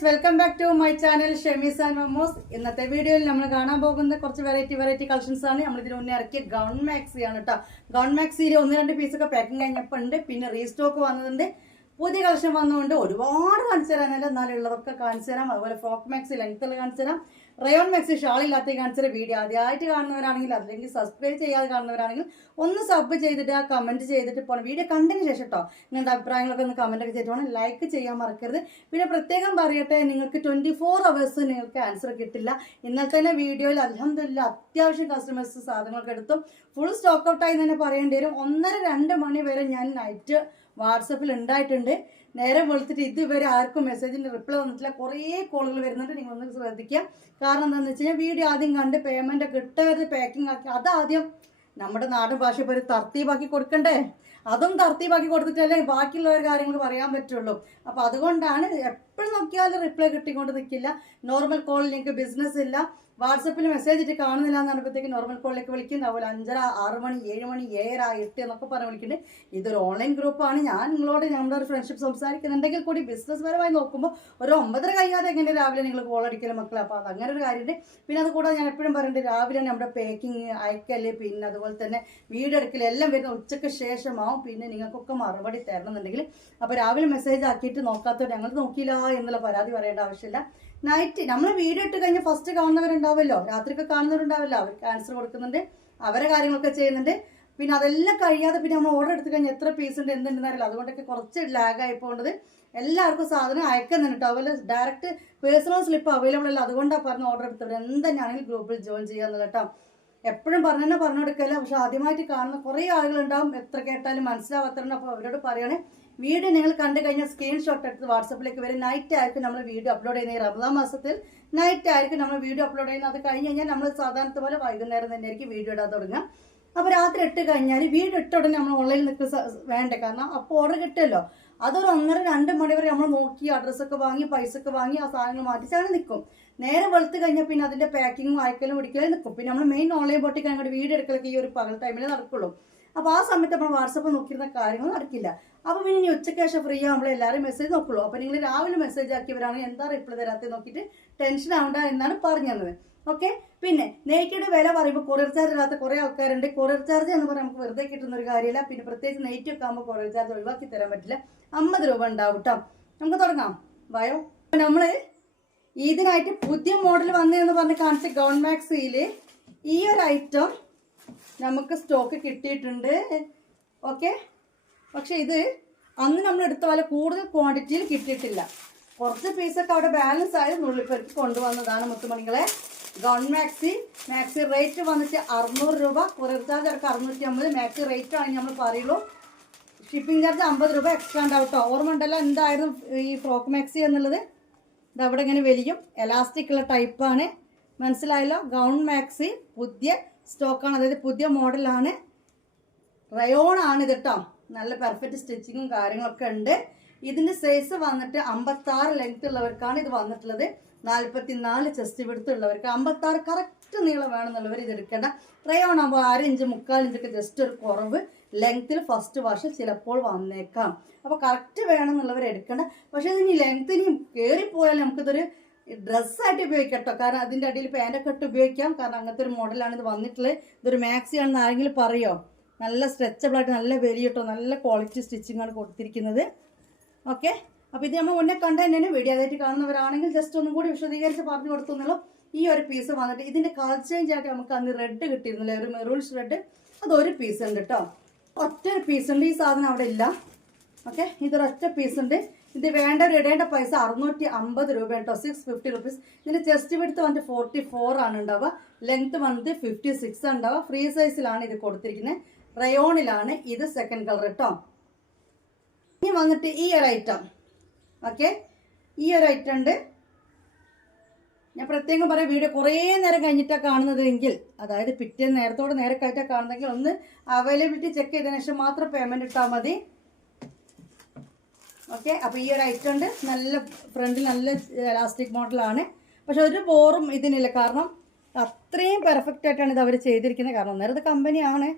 Guys, welcome back to my channel Shemees and Momos. ഇന്നത്തെ വീഡിയോയിൽ നമ്മൾ കാണാൻ പോകുന്ന കുറച്ച് വെറൈറ്റി കളക്ഷൻസ് ആണ്. നമ്മൾ ഇതിന് മുന്നേ ഇറക്കിയ ഗൗൺ മാക്സി ആണ് കേട്ടോ. ഗൗൺ മാക്സിയിൽ 1-2 പീസൊക്കെ പാക്കിംഗ് കഴിഞ്ഞപ്പോൾ ഉണ്ട്. പിന്നെ റീസ്റ്റോക്ക് വന്നതുണ്ട്, പുതിയ കളക്ഷൻ വന്നുകൊണ്ട് ഒരുപാട് കാണിച്ചു തരാനല്ല, എന്നാലും ഉള്ളതൊക്കെ കാണിച്ചു തരാം. അതുപോലെ ഫ്രോക്ക് മാക്സി ലെങ്ത്തുള്ള കാണിച്ചു തരാം, റയോൺ മാക്സി ഷാളില്ലാത്ത കാണിച്ചു തരാം. വീഡിയോ ആദ്യമായിട്ട് കാണുന്നവരാണെങ്കിൽ, അല്ലെങ്കിൽ സബ്സ്ക്രൈബ് ചെയ്യാതെ കാണുന്നവരാണെങ്കിൽ ഒന്ന് സബ് ചെയ്തിട്ട് കമന്റ് ചെയ്തിട്ട് പോകണം. വീഡിയോ കണ്ടതിന് ശേഷം കേട്ടോ നിങ്ങളുടെ അഭിപ്രായങ്ങളൊക്കെ ഒന്ന് കമന്റ് ഒക്കെ ചെയ്തിട്ട് വേണം. ലൈക്ക് ചെയ്യാൻ മറക്കരുത്. പിന്നെ പ്രത്യേകം പറയട്ടെ, നിങ്ങൾക്ക് 24 hours നിങ്ങൾക്ക് ആൻസർ കിട്ടില്ല. ഇന്നലെ തന്നെ വീഡിയോയിൽ അൽഹംദുലില്ലാ അത്യാവശ്യം കസ്റ്റമേഴ്സ് സാധനങ്ങളൊക്കെ എടുത്തു. ഫുൾ സ്റ്റോക്ക് ഔട്ടായി തന്നെ പറയേണ്ടി വരും. 1-2 മണി വരെ ഞാൻ നൈറ്റ് വാട്സപ്പിൽ ഉണ്ടായിട്ടുണ്ട്. നേരെ വെളുത്തിട്ട് ഇതുവരെ ആർക്കും മെസ്സേജിന് റിപ്ലൈ വന്നിട്ടില്ല. കുറേ കോളുകൾ വരുന്നുണ്ട്, നിങ്ങളൊന്ന് ശ്രദ്ധിക്കുക. കാരണം എന്താണെന്ന് വെച്ച് കഴിഞ്ഞാൽ വീഡിയോ ആദ്യം കണ്ട് പേയ്മെന്റ് ഒക്കെ ഇട്ടവർ പാക്കിംഗ് ആക്കി അതാദ്യം നമ്മുടെ നാടൻ ഭാഷ ഇപ്പോൾ ഒരു തർത്തീബാക്കി കൊടുക്കണ്ടേ. അതും തർത്തീബാക്കി കൊടുത്തിട്ടല്ലേ ബാക്കിയുള്ളവർ കാര്യങ്ങൾ പറയാൻ പറ്റുള്ളൂ. അപ്പോൾ അതുകൊണ്ടാണ് എപ്പോഴും നോക്കിയാലും റിപ്ലൈ കിട്ടിക്കൊണ്ട് നിൽക്കില്ല. നോർമൽ കോളിൽ നിങ്ങൾക്ക് ബിസിനസ് ഇല്ല, വാട്സപ്പിൽ മെസ്സേജ് ഇട്ട് കാണുന്നില്ല എന്ന് പറയുമ്പോഴത്തേക്ക് നോർമൽ കോളിലേക്ക് വിളിക്കുന്നത്. അതുപോലെ 5:30, 6 മണി, 7 മണി, 7:30, 8 എന്നൊക്കെ പറഞ്ഞ് വിളിക്കുന്നുണ്ട്. ഇതൊരു ഓൺലൈൻ ഗ്രൂപ്പാണ്. ഞാൻ നിങ്ങളോട് നമ്മുടെ ഒരു ഫ്രണ്ട്ഷിപ്പ് സംസാരിക്കുന്നുണ്ടെങ്കിൽ കൂടി ബിസിനസ് പരമായി നോക്കുമ്പോൾ ഒരു 9:30 കഴിയാതെ എങ്ങനെ രാവിലെ നിങ്ങൾ കോൾ അടിക്കലും മക്കളെ. അപ്പോൾ അത് അങ്ങനെ ഒരു കാര്യമുണ്ട്. പിന്നെ അത് കൂടാതെ ഞാൻ എപ്പോഴും പറയുന്നുണ്ട്, രാവിലെ നമ്മുടെ പാക്കിങ് അയക്കല്, പിന്നെ അതുപോലെ തന്നെ വീടെടുക്കൽ എല്ലാം വരുന്ന ഉച്ചയ്ക്ക് ശേഷമാവും. പിന്നെ നിങ്ങൾക്കൊക്കെ മറുപടി തരണം എന്നുണ്ടെങ്കിൽ അപ്പോൾ രാവിലെ മെസ്സേജ് ആക്കിയിട്ട് നോക്കാത്തവർ ഞങ്ങൾ നോക്കിയില്ല എന്നുള്ള പരാതി പറയേണ്ട ആവശ്യമില്ല. നൈറ്റ് നമ്മൾ വീഡിയോ ഇട്ട് കഴിഞ്ഞാൽ ഫസ്റ്റ് കാണുന്നവരുണ്ടാവുമല്ലോ, രാത്രിയൊക്കെ കാണുന്നവരുണ്ടാവില്ല, അവർക്ക് ആൻസർ കൊടുക്കുന്നുണ്ട്, അവരെ കാര്യങ്ങളൊക്കെ ചെയ്യുന്നുണ്ട്. പിന്നെ അതെല്ലാം കഴിയാതെ പിന്നെ നമ്മൾ ഓർഡർ എടുത്തു കഴിഞ്ഞാൽ എത്ര പീസ് ഉണ്ട് എന്തുണ്ടെന്ന് അറിയില്ല. അതുകൊണ്ടൊക്കെ കുറച്ച് ലാഗായി പോകുന്നത്. എല്ലാവർക്കും സാധനം അയക്കുന്നുണ്ട് കേട്ടോ. അതുപോലെ ഡയറക്റ്റ് പേഴ്സണൽ സ്ലിപ്പ് അവൈലബിൾ അല്ല. അതുകൊണ്ടാണ് പറഞ്ഞ ഓർഡർ എടുത്തവർ എന്തെന്നാണെങ്കിലും ഗ്രൂപ്പിൽ ജോയിൻ ചെയ്യാന്ന് കേട്ടോ. എപ്പോഴും പറഞ്ഞു കൊടുക്കല്ല, പക്ഷെ ആദ്യമായിട്ട് കാണുന്ന കുറേ ആളുകളുണ്ടാവും, എത്ര കേട്ടാലും മനസ്സിലാവാത്തതുണ്ട്. അപ്പോൾ അവരോട് പറയണേ, വീഡിയോ നിങ്ങൾ കണ്ടു കഴിഞ്ഞാൽ സ്ക്രീൻഷോട്ട് എടുത്ത് വാട്സപ്പിലേക്ക് വരും. നൈറ്റ് ആയിരിക്കും നമ്മൾ വീഡിയോ അപ്ലോഡ് ചെയ്യുന്നത്. ഈ റമദാൻ മാസത്തിൽ നൈറ്റ് ആയിരിക്കും നമ്മൾ വീഡിയോ അപ്ലോഡ് ചെയ്യുന്നത്. അത് കഴിഞ്ഞ് കഴിഞ്ഞാൽ നമ്മൾ സാധാരണത്തെ പോലെ വൈകുന്നേരം തന്നെ ആയിരിക്കും വീഡിയോ ഇടാൻ തുടങ്ങുക. അപ്പോൾ രാത്രി 8 കഴിഞ്ഞാൽ വീഡിയോ ഇട്ട ഉടനെ നമ്മൾ ഓൺലൈനിൽ നിൽക്കുന്ന വേണ്ടേ, കാരണം അപ്പോൾ ഓർഡർ കിട്ടുമല്ലോ. അതൊരു 1:30-2 മണി വരെ നമ്മൾ നോക്കി അഡ്രസ്സൊക്കെ വാങ്ങി പൈസ ഒക്കെ വാങ്ങി ആ സാധനങ്ങൾ മാറ്റിച്ചാണ് നിൽക്കും. നേരെ വെളുത്ത് കഴിഞ്ഞാൽ പിന്നെ അതിൻ്റെ പാക്കിങ്ങും അയക്കലും പിടിക്കലും നിൽക്കും. പിന്നെ നമ്മൾ മെയിൻ ഓൺലൈൻ ബോട്ടിക്ക് അങ്ങോട്ട് വീഡിയോ എടുക്കലൊക്കെ ഈ ഒരു പകൽ ടൈമിൽ നടക്കുള്ളൂ. അപ്പോൾ ആ സമയത്ത് നമ്മൾ വാട്സപ്പ് നോക്കിയിരുന്ന കാര്യങ്ങൾ നടക്കില്ല. അപ്പോൾ പിന്നെ ഇനി ഉച്ചയ്ക്ക് ശേഷം ഫ്രീ ആകുമ്പോൾ എല്ലാവരും മെസ്സേജ് നോക്കുള്ളൂ. അപ്പോൾ നിങ്ങൾ രാവിലെ മെസ്സേജ് ആക്കിയവരാണെങ്കിൽ എന്താ റിപ്ലൈ തരാത്ത നോക്കിയിട്ട് ടെൻഷൻ ആവണ്ട എന്നാണ് പറഞ്ഞു തന്നത്. ഓക്കെ. പിന്നെ നെയ്റ്റിയുടെ വില പറയുമ്പോൾ കൊറിയർ ചാർജ് ഇല്ലാത്ത കുറേ ആൾക്കാരുണ്ട്. കൊറിയർ ചാർജ് എന്ന് പറയാൻ നമുക്ക് വെറുതെ കിട്ടുന്ന ഒരു കാര്യമില്ല. പിന്നെ പ്രത്യേകിച്ച് നെയ്റ്റ് ഒക്കെ ആകുമ്പോൾ കൊറിയർ ചാർജ് ഒഴിവാക്കി തരാൻ പറ്റില്ല. 50 രൂപ ഉണ്ടാവും കേട്ടോ. നമുക്ക് തുടങ്ങാം. വയോ. നമ്മൾ ഇതിനായിട്ട് പുതിയ മോഡൽ വന്നതെന്ന് പറഞ്ഞ് കാണിച്ച ഗൗൺ മാക്സിയിൽ ഈ ഒരു ഐറ്റം നമുക്ക് സ്റ്റോക്ക് കിട്ടിയിട്ടുണ്ട്. ഓക്കെ. പക്ഷെ ഇത് അന്ന് നമ്മൾ എടുത്ത പോലെ കൂടുതൽ ക്വാണ്ടിറ്റിയിൽ കിട്ടിയിട്ടില്ല. കുറച്ച് പീസൊക്കെ അവിടെ ബാലൻസ് ആയത് നുള്ളിപ്പെറുക്കി കൊണ്ടുവന്നതാണ് മുത്തുമണികളെ. ഗൗൺ മാക്സി റേറ്റ് വന്നിട്ട് 600 രൂപ, കൊറിയർ ചാർജ് അടക്കം 650. മാക്സി റേറ്റ് ആണെങ്കിൽ നമ്മൾ പറയുള്ളൂ. ഷിപ്പിംഗ് ചാർജ് 50 രൂപ എക്സ്ട്രാ ഉണ്ടാവും കേട്ടോ. ഓർമ്മ ഉണ്ടല്ലോ എന്തായിരുന്നു ഈ ഫ്രോക്ക് മാക്സി എന്നുള്ളത്. ഇത് അവിടെ ഇങ്ങനെ വലിയും എലാസ്റ്റിക് ഉള്ള ടൈപ്പാണ്, മനസ്സിലായല്ലോ. ഗൗൺ മാക്സി പുതിയ സ്റ്റോക്കാണ്, അതായത് പുതിയ മോഡലാണ്. റയോൺ ആണ് ഇത് കേട്ടോ. നല്ല പെർഫെക്റ്റ് സ്റ്റിച്ചിങ്ങും കാര്യങ്ങളൊക്കെ ഉണ്ട്. ഇതിൻ്റെ സൈസ് വന്നിട്ട് 56 ലെങ്ത് ഉള്ളവർക്കാണ് ഇത് വന്നിട്ടുള്ളത്. 44 ചെസ്റ്റ് വിടുത്ത് ഉള്ളവർക്ക്, 56 കറക്റ്റ് നീളം വേണമെന്നുള്ളവർ ഇത് എടുക്കേണ്ട. റയോൺ ആകുമ്പോൾ 1/2 ഇഞ്ച് 3/4 ഇഞ്ചൊക്കെ ജസ്റ്റ് ഒരു കുറവ് ലെങ്ത്തിൽ ഫസ്റ്റ് വാഷ് ചിലപ്പോൾ വന്നേക്കാം. അപ്പോൾ കറക്റ്റ് വേണമെന്നുള്ളവർ എടുക്കേണ്ട. പക്ഷേ ഇതിന് ലെങ്ത്തിന് കയറിപ്പോയാൽ നമുക്കിതൊരു ഡ്രസ്സായിട്ട് ഉപയോഗിക്കാം കേട്ടോ. കാരണം അതിൻ്റെ അടിയിൽ പാൻറ്റൊക്കെ ഇട്ട് ഉപയോഗിക്കാം. കാരണം അങ്ങനത്തെ ഒരു മോഡലാണ് ഇത് വന്നിട്ടുള്ളത്. ഇതൊരു മാക്സി ആണെന്ന് ആരെങ്കിലും പറയോ? നല്ല സ്ട്രെച്ചബിളായിട്ട് നല്ല വലിയ കേട്ടോ, നല്ല ക്വാളിറ്റി സ്റ്റിച്ചിങ്ങാണ് കൊടുത്തിരിക്കുന്നത്. ഓക്കെ. അപ്പോൾ ഇത് നമ്മൾ മുന്നേ കണ്ട തന്നെയാണ്. വീഡിയോ ആയിട്ട് കാണുന്നവരാണെങ്കിൽ ജസ്റ്റ് ഒന്നും കൂടി വിശദീകരിച്ച് പറഞ്ഞു കൊടുത്തുള്ളൂ. ഈ ഒരു പീസ് വന്നിട്ട് ഇതിൻ്റെ കളർ ചേഞ്ച് ആയിട്ട് നമുക്ക് അന്ന് റെഡ് കിട്ടിയിരുന്നില്ല, ഒരു മെറൂൺസ് റെഡ്. അതൊരു പീസ് ഉണ്ട് കേട്ടോ. ഒറ്റ പീസ് ഉണ്ട്. ഈ സാധനം അവിടെ ഇല്ല. ഓക്കെ. ഇതൊരൊറ്റ പീസ് ഉണ്ട്. ഇത് വേണ്ടവർ ഇടേണ്ട പൈസ 650 രൂപ കേട്ടോ, 650 റുപ്പീസ്. ഇതിൻ്റെ ചെസ്റ്റ് വിഡ്ത്ത് വന്നിട്ട് 44 ആണ് ഉണ്ടാവുക. ലെങ്ത് വന്നിട്ട് 56 ഉണ്ടാവുക. ഫ്രീ സൈസിലാണ് ഇത് കൊടുത്തിരിക്കുന്നത്. റയോണിലാണ് ഇത്. സെക്കൻഡ് കളർ കേട്ടോ. ഇനി വന്നിട്ട് ഈ ഒരു ഐറ്റം. ഓക്കെ. ഈ ഒരു ഐറ്റം ഉണ്ട്. ഞാൻ പ്രത്യേകം പറയാം, വീഡിയോ കുറേ നേരം കഴിഞ്ഞിട്ടാണ് കാണുന്നത് എങ്കിൽ, അതായത് പിറ്റേന്ന് നേരത്തോടെ നേരക്കായിട്ടാണ് കാണുന്നതെങ്കിൽ ഒന്ന് അവൈലബിലിറ്റി ചെക്ക് ചെയ്തതിനു ശേഷം മാത്രം പേയ്മെൻറ്റ് ഇട്ടാൽ മതി. ഓക്കെ. അപ്പോൾ ഈ ഒരു ഐറ്റം ഉണ്ട്. നല്ല ഫ്രണ്ടിൽ നല്ല എലാസ്റ്റിക് മോഡലാണ്. പക്ഷെ ഒരു ബോറും ഇതിനില്ല, കാരണം അത്രയും പെർഫെക്റ്റ് ആയിട്ടാണ് ഇത് അവർ ചെയ്തിരിക്കുന്നത്. കാരണം ഒന്നേരം ഇത് കമ്പനിയാണ്.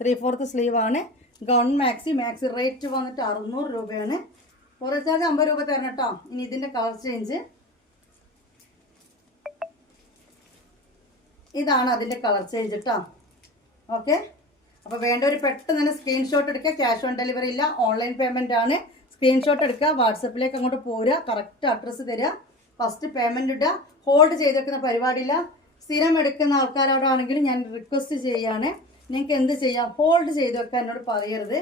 3/4 സ്ലീവ് ആണ്. ഗൗൺ മാക്സി റേറ്റ് വന്നിട്ട് 600 രൂപയാണ്. കൊറിയർ ചാർജ് 50 രൂപ തരണം കേട്ടോ. ഇനി ഇതിന്റെ കളർ ചേഞ്ച് ഇതാണ്, അതിന്റെ കളർ ചേഞ്ച് കേട്ടോ. ഓക്കെ, അപ്പോൾ വേണ്ടവർ പെട്ടെന്ന് തന്നെ സ്ക്രീൻഷോട്ട് എടുക്കുക. ക്യാഷ് ഓൺ ഡെലിവറി ഇല്ല, ഓൺലൈൻ പേയ്മെന്റ് ആണ്. സ്ക്രീൻഷോട്ട് എടുക്കുക, വാട്സപ്പിലേക്ക് അങ്ങോട്ട് പോരുക, കറക്റ്റ് അഡ്രസ്സ് തരിക, ഫസ്റ്റ് പേയ്മെന്റ് ഇടുക. ഹോൾഡ് ചെയ്ത് വെക്കുന്ന പരിപാടിയില്ല. സ്ഥിരം എടുക്കുന്ന ആൾക്കാരോടാണെങ്കിലും ഞാൻ റിക്വസ്റ്റ് ചെയ്യാണ്, നിങ്ങൾക്ക് എന്ത് ചെയ്യാം, ഹോൾഡ് ചെയ്ത് വെക്കാൻ എന്നോട് പറയരുത്.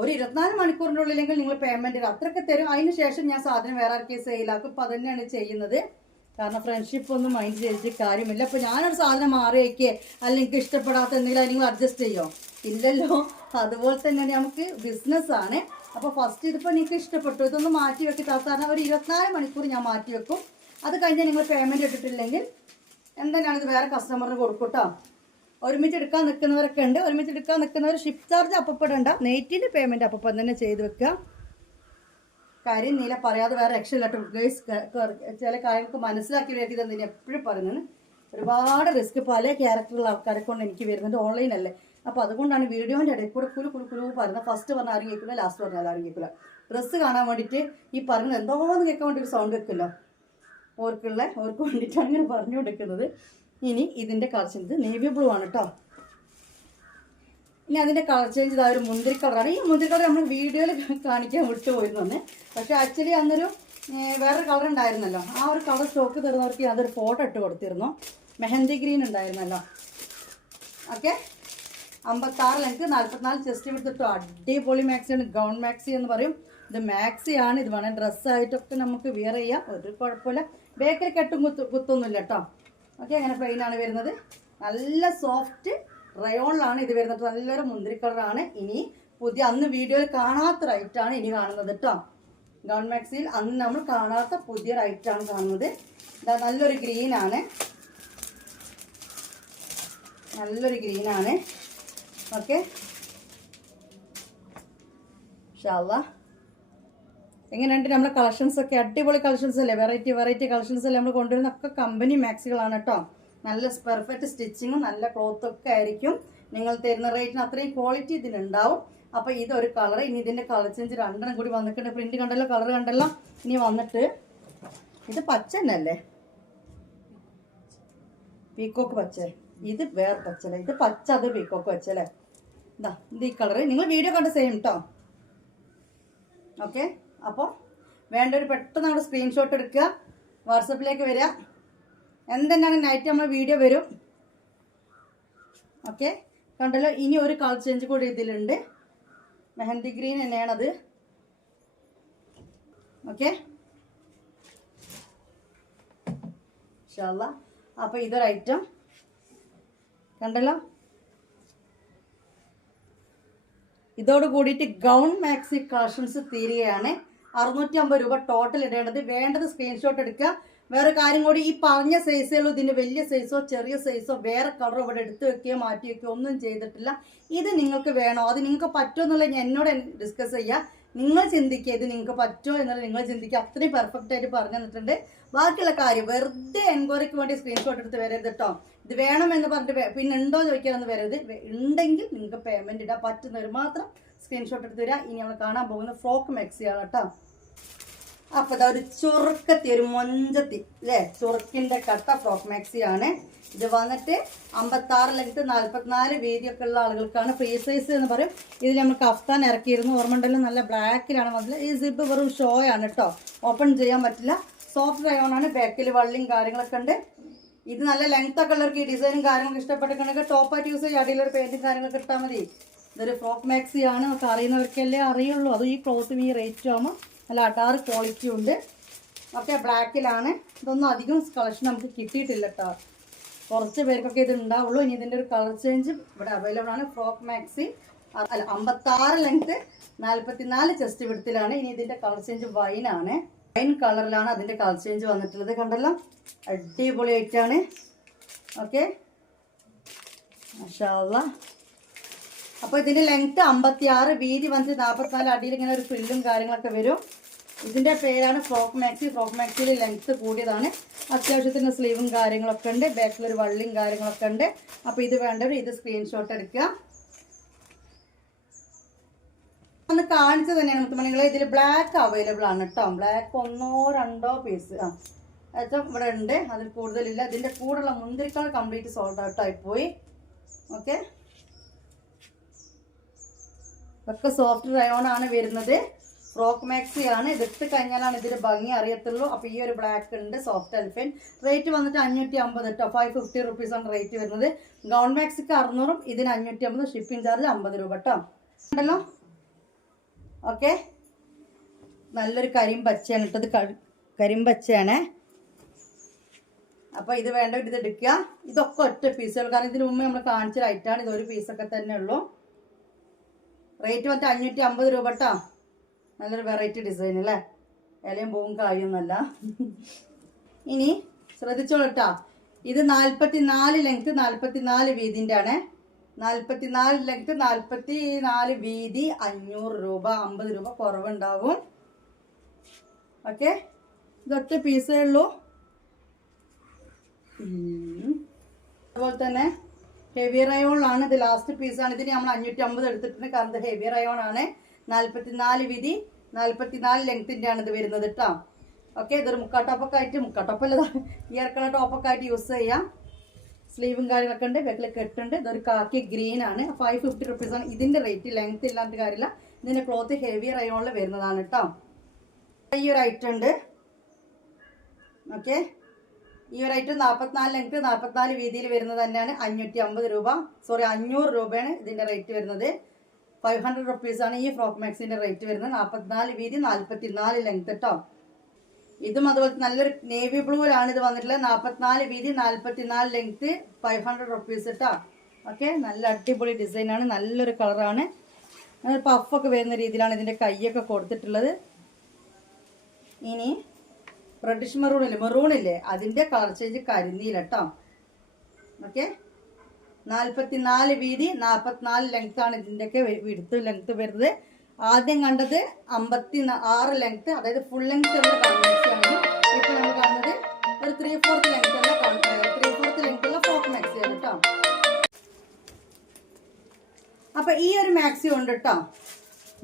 ഒരു 24 മണിക്കൂറിൻ്റെ ഉള്ളിലെങ്കിൽ നിങ്ങൾ പേയ്മെന്റ് അത്രയൊക്കെ തരും. അതിന് ശേഷം ഞാൻ സാധനം വേറെ ആർക്കും സെയിലാക്കും. ഇപ്പം അതന്നെയാണ് ചെയ്യുന്നത്. കാരണം ഫ്രണ്ട്ഷിപ്പ് ഒന്നും മൈൻഡ് ചെയ്തിട്ട് കാര്യമില്ല. അപ്പോൾ ഞാനൊരു സാധനം മാറി വയ്ക്കുക, അല്ലെങ്കിൽ എനിക്ക് ഇഷ്ടപ്പെടാത്ത എന്തെങ്കിലും നിങ്ങൾ അഡ്ജസ്റ്റ് ചെയ്യുമോ? ഇല്ലല്ലോ. അതുപോലെ തന്നെ നമുക്ക് ബിസിനസ്സാണ്. അപ്പോൾ ഫസ്റ്റ് ഇതിപ്പോൾ നിങ്ങൾക്ക് ഇഷ്ടപ്പെട്ടു, ഇതൊന്ന് മാറ്റി വെക്കി സാധാരണ ഒരു 24 മണിക്കൂർ ഞാൻ മാറ്റി വെക്കും. അത് കഴിഞ്ഞാൽ നിങ്ങൾ പേയ്മെന്റ് ഇട്ടിട്ടില്ലെങ്കിൽ എന്തിനാണ് ഇത് വേറെ കസ്റ്റമറിന് കൊടുക്കും കേട്ടോ. ഒരുമിച്ച് എടുക്കാൻ നിൽക്കുന്നവരൊക്കെ ഉണ്ട്. ഒരുമിച്ച് എടുക്കാൻ നിൽക്കുന്നവർ ഷിപ്പ് ചാർജ് അപ്പപ്പെടണ്ട, നെയ്റ്റിൻ്റെ പേയ്മെന്റ് അപ്പം തന്നെ ചെയ്ത് വെക്കുക. കാര്യം നീല പറയാതെ വേറെ രക്ഷയില്ലാട്ട് ഗൈസ്. ചില കാര്യങ്ങൾക്ക് മനസ്സിലാക്കി വേണ്ടി തന്നെ എപ്പോഴും പറയുന്നത്. ഒരുപാട് റിസ്ക് പല ക്യാരക്ടറുള്ള ആൾക്കാരെ കൊണ്ട് എനിക്ക് വരുന്നുണ്ട്, ഓൺലൈനല്ലേ. അപ്പോൾ അതുകൊണ്ടാണ് വീഡിയോൻ്റെ ഇടയിൽ കൂടെ കുലു പറയുന്നത്. ഫസ്റ്റ് പറഞ്ഞാൽ ആരും കേൾക്കില്ല, ലാസ്റ്റ് പറഞ്ഞാൽ ആരും കേൾക്കില്ല. ഡ്രസ്സ് കാണാൻ വേണ്ടിയിട്ട് ഈ പറഞ്ഞത് എന്തോന്ന് കേൾക്കാൻ വേണ്ടി ഒരു സൗണ്ട് വെക്കില്ല. ഓർക്ക് വേണ്ടിയിട്ടാണ് ഇങ്ങനെ പറഞ്ഞു കൊടുക്കുന്നത്. ഇനി ഇതിൻ്റെ കളർ ചേഞ്ച് നേവി ബ്ലൂ ആണ് കേട്ടോ. ഇനി അതിൻ്റെ കളർ ചേഞ്ച് ഇതാ ഒരു മുന്തിരി കളറാണ്. ഈ മുന്തിരി കളർ നമ്മൾ വീഡിയോയിൽ കാണിക്കാൻ വിട്ടുപോയിരുന്നു തന്നെ. പക്ഷേ ആക്ച്വലി അന്നൊരു വേറൊരു കളർ ഉണ്ടായിരുന്നല്ലോ. ആ ഒരു കളർ സ്റ്റോക്ക് തരുന്നവർക്ക് അതൊരു ഫോട്ടോ ഇട്ട് കൊടുത്തിരുന്നു. മെഹന്തി ഗ്രീൻ ഉണ്ടായിരുന്നല്ലോ. ഓക്കെ, 56 ലെങ്ത്, 44 ചെസ്റ്റ് എടുത്തിട്ടോ. അടിപൊളി മാക്സിയാണ്, ഗൗൺ മാക്സി എന്ന് പറയും. ഇത് മാക്സിയാണ്. ഇത് വേണം ഡ്രസ്സായിട്ടൊക്കെ നമുക്ക് വിയർ ചെയ്യാം, ഒരു കുഴപ്പമില്ല. ബേക്കറി കെട്ടും കുത്തൊന്നുമില്ല കേട്ടോ. ഓക്കെ, അങ്ങനെ പ്ലെയിൻ ആണ് വരുന്നത്. നല്ല സോഫ്റ്റ് റയോണിലാണ് ഇത് വരുന്നത്. നല്ലൊരു മുന്തിരി കളറാണ്. ഇനി പുതിയ അന്ന് വീഡിയോയിൽ കാണാത്ത റൈറ്റാണ് ഇനി കാണുന്നത് കേട്ടോ. ഗൗൺ മാക്സിയിൽ അന്ന് നമ്മൾ കാണാത്ത പുതിയ റൈറ്റാണ് കാണുന്നത്. നല്ലൊരു ഗ്രീനാണ്, നല്ലൊരു ഗ്രീനാണ്. ഓക്കെ, ഇൻഷാല്ലാ. എങ്ങനെയുണ്ട് നമ്മുടെ കളക്ഷൻസ് ഒക്കെ? അടിപൊളി കളക്ഷൻസ് അല്ലേ, വെറൈറ്റി കളക്ഷൻസ് അല്ലേ നമ്മൾ കൊണ്ടുവരുന്ന ഒക്കെ കമ്പനി മാക്സികളാണ് കേട്ടോ. നല്ല പെർഫെക്റ്റ് സ്റ്റിച്ചിങ്ങും നല്ല ക്ലോത്തും ഒക്കെ ആയിരിക്കും. നിങ്ങൾ തരുന്ന റേറ്റിന് അത്രയും ക്വാളിറ്റി ഇതിനുണ്ടാവും. അപ്പോൾ ഇതൊരു കളർ. ഇനി ഇതിൻ്റെ കളർ ചേഞ്ച് 2 കൂടി വന്നിട്ടുണ്ട്. പ്രിന്റ് കണ്ടല്ലോ, കളർ കണ്ടല്ലോ. ഇനി വന്നിട്ട് ഇത് പച്ച തന്നെയല്ലേ, പീക്കോക്ക് പച്ച. ഇത് വേറെ പച്ചല്ലേ, ഇത് പച്ച, അത് പീക്കോക്ക് പച്ചല്ലേ. ഇതാ ഇത് ഈ കളർ. നിങ്ങൾ വീഡിയോ കണ്ട് സെയിം കേട്ടോ. ഓക്കെ, അപ്പോൾ വേണ്ടവർ പെട്ടെന്ന് അവിടെ സ്ക്രീൻഷോട്ട് എടുക്കുക, വാട്സപ്പിലേക്ക് വരിക. എന്തെന്നാണ് നൈറ്റ് നമ്മൾ വീഡിയോ വരും. ഓക്കെ, കണ്ടല്ലോ. ഇനി ഒരു കളർ ചേഞ്ച് കൂടി ഇതിലുണ്ട്. മെഹന്തി ഗ്രീൻ തന്നെയാണത്. ഓക്കെ, ഇൻഷാല്ലാ. അപ്പോൾ ഇതൊരു ഐറ്റം കണ്ടല്ലോ. ഇതോട് കൂടിയിട്ട് ഗൗൺ മാക്സി കളക്ഷൻസ് തീരുകയാണ്. 650 രൂപ ടോട്ടൽ ഇടേണ്ടത്. വേണ്ടത് സ്ക്രീൻഷോട്ട് എടുക്കുക. വേറെ കാര്യം കൂടി, ഈ പറഞ്ഞ സൈസുകളും ഇതിൻ്റെ വലിയ സൈസോ ചെറിയ സൈസോ വേറെ കളറോ ഇവിടെ എടുത്ത് വെക്കുകയോ മാറ്റി വെക്കുകയോ ഒന്നും ചെയ്തിട്ടില്ല. ഇത് നിങ്ങൾക്ക് വേണോ, അത് നിങ്ങൾക്ക് പറ്റുമോ എന്നുള്ളത് ഞാൻ എന്നോട് ഡിസ്കസ് ചെയ്യുക. നിങ്ങൾ ചിന്തിക്കുക, ഇത് നിങ്ങൾക്ക് പറ്റുമോ എന്നുള്ളത് നിങ്ങൾ ചിന്തിക്കുക. അത്രയും പെർഫെക്റ്റ് ആയിട്ട് പറഞ്ഞു തന്നിട്ടുണ്ട്. ബാക്കിയുള്ള കാര്യം വെറുതെ എൻക്വയറിക്ക് വേണ്ടി സ്ക്രീൻഷോട്ട് എടുത്ത് വരരുത് കേട്ടോ. ഇത് വേണമെന്ന് പറഞ്ഞിട്ട് പിന്നെ ഉണ്ടോ ചോദിക്കാനൊന്നും വരരുത്. ഉണ്ടെങ്കിൽ നിങ്ങൾക്ക് പേയ്മെന്റ് ഇടാൻ പറ്റുന്നവർ മാത്രം സ്ക്രീൻഷോട്ട് എടുത്ത് തരിക. ഇനി നമ്മൾ കാണാൻ പോകുന്ന ഫ്രോക്ക് മാക്സിയാണ് കേട്ടോ. അപ്പോൾ ഇതാ ഒരു ചുറുക്കത്തി, ഒരു മൊഞ്ചത്തി അല്ലേ, ചുറുക്കിൻ്റെ കട്ട ഫ്രോക്ക് മാക്സിയാണ്. ഇത് വന്നിട്ട് 56 ലെങ്ത്, 44 വീതിയൊക്കെ ഉള്ള ആളുകൾക്കാണ്. ഫ്രീ സൈസ് എന്ന് പറയും. ഇതിൽ നമുക്ക് കഫ്താൻ ഇറക്കിയിരുന്നു, ഓർമ്മ ഉണ്ടല്ലോ. നല്ല ബ്ലാക്കിലാണ് വന്നത്. ഈ സിബ് വെറും ഷോ ആണ് കേട്ടോ, ഓപ്പൺ ചെയ്യാൻ പറ്റില്ല. സോഫ്റ്റ് റയോണാണ്. ബാക്കിൽ വള്ളിയും കാര്യങ്ങളൊക്കെ ഉണ്ട്. ഇത് നല്ല ലെങ്ത് ഒക്കെ ഉള്ളവർക്ക് ഈ ഡിസൈനും കാര്യങ്ങളൊക്കെ ഇഷ്ടപ്പെട്ടിട്ടുണ്ടെങ്കിൽ ടോപ്പായിട്ട് യൂസ് ചെയ്യുക. അടിയിലൊരു പെയിന്റും കാര്യങ്ങളൊക്കെ ഇട്ടാൽ മതി. ഇതൊരു ഫ്രോക്ക് മാക്സിയാണ്. നമുക്ക് അറിയുന്നവർക്കല്ലേ അറിയുള്ളൂ. അത് ഈ ക്ലോത്തും ഈ റേറ്റും ആകുമ്പോൾ നല്ല അടാറ് ക്വാളിറ്റി ഉണ്ട്. ഓക്കെ, ബ്ലാക്കിലാണ്. ഇതൊന്നും അധികം കളക്ഷൻ നമുക്ക് കിട്ടിയിട്ടില്ല കേട്ടോ. കുറച്ച് പേർക്കൊക്കെ ഇത് ഉണ്ടാവുള്ളൂ. ഇനി ഇതിൻ്റെ ഒരു കളർ ചേഞ്ച് ഇവിടെ അവൈലബിൾ ആണ്. ഫ്രോക്ക് മാക്സി 56 ലെങ്ത്, 44 ചെസ്റ്റ് വിഡ്ത്തിലാണ്. ഇനി ഇതിൻ്റെ കളർ ചേഞ്ച് വൈനാണ്. വൈൻ കളറിലാണ് അതിൻ്റെ കളർ ചേഞ്ച് വന്നിട്ടുള്ളത്. കണ്ടല്ലോ, അടിപൊളി ആയിട്ടാണ്. ഓക്കെ, മാഷാ അല്ലാഹ്. അപ്പോൾ ഇതിൻ്റെ ലെങ്ത്ത് 56, വീതി വന്നിട്ട് 44. അടിയിൽ ഇങ്ങനെ ഒരു ഫ്രില്ലും കാര്യങ്ങളൊക്കെ വരും. ഇതിൻ്റെ പേരാണ് ഫ്രോക്ക് മാക്സി. ഫ്രോക്ക് മാക്സിയിൽ ലെങ്ത്ത് കൂടിയതാണ്. അത്യാവശ്യത്തിന് സ്ലീവും കാര്യങ്ങളൊക്കെ ഉണ്ട്. ബാക്കിലൊരു വള്ളിയും കാര്യങ്ങളൊക്കെ ഉണ്ട്. അപ്പോൾ ഇത് വേണ്ടവർ ഇത് സ്ക്രീൻഷോട്ട് എടുക്കുക. ഒന്ന് കാണിച്ചത് തന്നെയാണ് മുത്തുമണികളെ. ഇതിൽ ബ്ലാക്ക് അവൈലബിൾ ആണ് കേട്ടോ. ബ്ലാക്ക് 1-2 പീസ് ഏറ്റവും ഇവിടെ ഉണ്ട്, അതിൽ കൂടുതലില്ല. ഇതിന്റെ കൂടെയുള്ള മുന്തിരിക്കൾ കംപ്ലീറ്റ് സോൾഡ് ഔട്ട് ആയിപ്പോയി. ഓക്കെ, ഒക്കെ സോഫ്റ്റ് റയോൺ ആണ് വരുന്നത്. ഫ്രോക്ക് മാക്സി ആണ്. ഇതിട്ട് കഴിഞ്ഞാലാണ് ഇതിന്റെ ഭംഗി അറിയത്തുള്ളൂ. അപ്പൊ ഈ ഒരു ബ്ലാക്ക് ഉണ്ട് സോഫ്റ്റ് എലിഫന്റ്. റേറ്റ് വന്നിട്ട് 550 കേട്ടോ. 550 റുപ്പീസ് ആണ് റേറ്റ് വരുന്നത്. ഗൗൺ മാക്സിക്ക് 600, ഇതിന് 550. ഷിപ്പിംഗ് ചാർജ് 50 രൂപ കേട്ടോ. ഉണ്ടല്ലോ. ഓക്കെ, നല്ലൊരു കരിമ്പച്ചയാണ് ഇട്ടത്. കരിമ്പച്ചയാണ്. അപ്പൊ ഇത് വേണ്ടവർ ഇത് എടുക്കുക. ഇതൊക്കെ ഒറ്റ പീസുകൾ, കാരണം ഇതിന് മുമ്പ് നമ്മൾ കാണിച്ച ഐറ്റാണ്. ഇതൊരു പീസൊക്കെ തന്നെ ഉള്ളൂ. റേറ്റ് വന്നിട്ട് 550 രൂപ കേട്ടോ. നല്ലൊരു വെറൈറ്റി ഡിസൈൻ അല്ലേ. ഇലയും പൂവും കായൊന്നല്ല. ഇനി ശ്രദ്ധിച്ചോളൂ കേട്ടോ. ഇത് 44 ലെങ്ത് 44 വീതിൻ്റെ ആണ്. 44 ലെങ്ത് 44 വീതി 500 രൂപ. 50 രൂപ കുറവുണ്ടാവും. ഓക്കെ, ഇതൊറ്റ പീസേ ഉള്ളൂ. അതുപോലെ തന്നെ ഹെവി റയോണിലാണ്. ഇത് ലാസ്റ്റ് പീസാണ്. ഇതിന് നമ്മൾ 550 എടുത്തിട്ടുണ്ട്, കാരണം ഇത് ഹെവി റയോൺ ആണ്. 44 വീതി 44 ലെങ്ത്തിന്റെ ആണ് ഇത് വരുന്നത് കേട്ടോ. ഓക്കെ, ഇതൊരു മുക്കാട്ടോപ്പൊക്കെ ആയിട്ട്, മുക്കാട്ടോപ്പല്ല ഇയർക്കള ടോപ്പൊക്കെ ആയിട്ട് യൂസ് ചെയ്യാം. സ്ലീവും കാര്യങ്ങളൊക്കെ ഉണ്ട്. ബാക്കിൽ കെട്ടുണ്ട്. ഇതൊരു കാക്കി ഗ്രീൻ ആണ്. 550 റുപ്പീസ് ആണ് ഇതിന്റെ റേറ്റ്. ലെങ്ത് ഇല്ലാത്ത കാര്യമില്ല. ഇതിന്റെ ക്ലോത്ത് ഹെവി റയോണിൽ വരുന്നതാണ് കേട്ടോ. ഈ ഒരു ഐറ്റം ഉണ്ട്. ഓക്കെ, ഈ ഒരു ഐറ്റം 44 ലെങ്ത് 44 വീതിയിൽ വരുന്നത് തന്നെയാണ്. 550 രൂപ, സോറി 500 രൂപയാണ് ഇതിന്റെ റേറ്റ് വരുന്നത്. 500 റുപ്പീസ് ആണ് ഈ ഫ്രോക്ക് മാക്സിന്റെ റേറ്റ് വരുന്നത്. 44 വീതി 44 ലെങ്ത് കേട്ടോ. ഇതും അതുപോലെ നല്ലൊരു നേവി ബ്ലൂവിലാണ് ഇത് വന്നിട്ടുള്ളത്. 44 വീതി 44 ലെങ്ത് 500 റുപ്പീസ് കേട്ടോ. ഓക്കെ, നല്ല അടിപൊളി ഡിസൈനാണ്. നല്ലൊരു കളറാണ്. നല്ല പഫൊക്കെ വരുന്ന രീതിയിലാണ് ഇതിന്റെ കൈയൊക്കെ കൊടുത്തിട്ടുള്ളത്. ഇനി റെഡിഷ് മെറൂണില്ലേ അതിന്റെ കളർ ചേഞ്ച് കരിനീല കേട്ടോ. ഓക്കെ, 44 വീതി 44 ലെങ്ത് ആണ് ഇതിൻ്റെയൊക്കെ വിടുത്ത് ലെങ്ത് വരുന്നത്. ആദ്യം കണ്ടത് 56 ലെങ്ത്, അതായത് ഫുൾ ലെങ്ത് ഉള്ള ആണ്. ഇപ്പൊ നമ്മൾ കാണുന്നത് ഒരു 3/4 ലെങ്ത് ഉള്ള ഫ്രോക്ക് മാക്സി ആണ് കേട്ടോ. അപ്പൊ ഈ ഒരു മാക്സി ഉണ്ട് കേട്ടോ.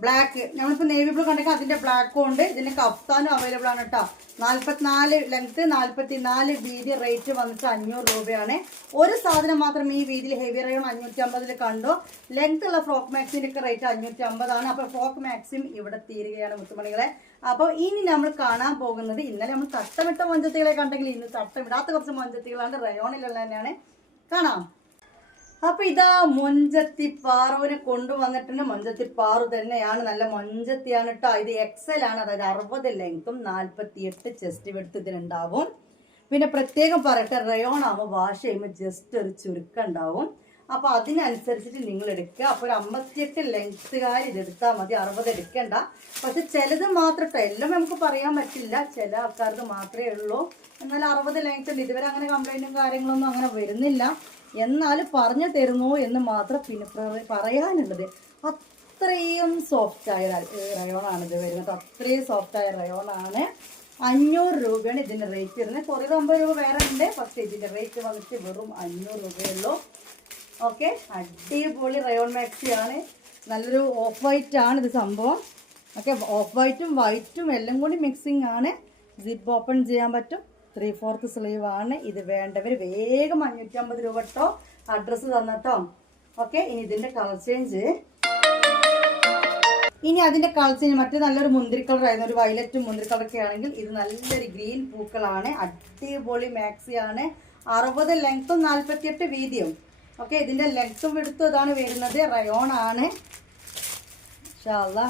ബ്ലാക്ക് നമ്മളിപ്പോ നേവി ബ്ലൂ കണ്ടെങ്കിൽ അതിന്റെ ബ്ലാക്കും ഉണ്ട്. ഇതിന്റെ കഫ്താനും അവൈലബിൾ ആണ് കേട്ടോ. 44 ലെങ്ത് 44 വീതി. റേറ്റ് വന്നിട്ട് 500 രൂപയാണ്. ഒരു സാധനം മാത്രം ഈ വീതിയിൽ ഹെവി റയോൺ 550 കണ്ടു. ലെങ്ത് ഉള്ള ഫ്രോക്ക് മാക്സിന്റെ ഒക്കെ റേറ്റ് 550 ആണ്. അപ്പൊ ഫ്രോക്ക് മാക്സിം ഇവിടെ തീരുകയാണ് മുത്തുമണികളെ. അപ്പോൾ ഇനി നമ്മൾ കാണാൻ പോകുന്നത്, ഇന്നലെ നമ്മൾ തട്ടമിട്ട മൊഞ്ചത്തികളെ കണ്ടെങ്കിൽ ഇന്ന് തട്ടമിടാത്ത കുറച്ച് മൊഞ്ചത്തികളാണ്. റയോണിലുള്ള തന്നെയാണ്. കാണാം. അപ്പൊ ഇതാ മൊഞ്ചത്തി പാറുവിനെ കൊണ്ടുവന്നിട്ടുണ്ട്. മൊഞ്ചത്തി പാറു തന്നെയാണ്. നല്ല മൊഞ്ചത്തിയാണ് കേട്ടോ. ഇത് XL ആണ്, അതായത് 60 ലെങ്ത്തും 48 ചെസ്റ്റ് വെടുത്ത് ഇതിനുണ്ടാവും. പിന്നെ പ്രത്യേകം പറയട്ടെ, റയോൺ ആകുമ്പോൾ വാഷ് ചെയ്യുമ്പോൾ ജസ്റ്റ് ഒരു ചുരുക്കം ഉണ്ടാവും. അപ്പൊ അതിനനുസരിച്ചിട്ട് നിങ്ങൾ എടുക്കുക. അപ്പോൾ ഒരു 58 ലെങ്ത്തുകാർ ഇതെടുത്താൽ മതി, 60 എടുക്കണ്ട. പക്ഷെ ചിലത് മാത്രം കേട്ടോ, എല്ലാം നമുക്ക് പറയാൻ പറ്റില്ല. ചില ആൾക്കാർക്ക് മാത്രമേ ഉള്ളൂ. എന്നാൽ 60 ലെങ്ത് ഉണ്ട്. ഇതുവരെ അങ്ങനെ കംപ്ലൈന്റും കാര്യങ്ങളൊന്നും അങ്ങനെ വരുന്നില്ല. എന്നാലും പറഞ്ഞു തരുന്നു എന്ന് മാത്രം പിന്നെ പറയാനുള്ളത്. അത്രയും സോഫ്റ്റായ റയോണാണ് ഇത് വരുന്നത്. അത്രയും സോഫ്റ്റായ റയോണാണ്. 500 രൂപയാണ് ഇതിൻ്റെ റേറ്റ് വരുന്നത്. കുറേ 50 രൂപ വേറെ ഉണ്ട്, പക്ഷേ ഇതിൻ്റെ റേറ്റ് വന്നിട്ട് വെറും 500 രൂപയുള്ളൂ. ഓക്കെ, അടിപൊളി റയോൺ മാക്സിയാണ്. നല്ലൊരു ഓഫ് വൈറ്റ് ആണ് ഇത് സംഭവം. ഓക്കെ, ഓഫ് വൈറ്റും വൈറ്റും എല്ലാം കൂടി മിക്സിങ് ആണ്. സിപ്പ് ഓപ്പൺ ചെയ്യാൻ പറ്റും. 3/4 സ്ലീവ് ആണ്. ഇത് വേണ്ടവർ വേഗം 550 രൂപ കേട്ടോ. അഡ്രസ്സ് തന്നിട്ടോ. ഓക്കെ, ഇനി ഇതിന്റെ കളർ ചേഞ്ച്. ഇനി അതിന്റെ കളർ ചേഞ്ച് മറ്റേ നല്ലൊരു മുന്തിരി കളർ ആയിരുന്നു, ഒരു വയലറ്റ് മുന്തിരി കളറൊക്കെ ആണെങ്കിൽ ഇത് നല്ലൊരു ഗ്രീൻ പൂക്കളാണ്. അടിപൊളി മാക്സി ആണ്. 60 ലെങ്ത്തും 48 വീതിയും. ഓക്കെ, ഇതിന്റെ ലെങ്ത്തും എടുത്തും ഇതാണ് വരുന്നത്. റയോൺ ആണ്.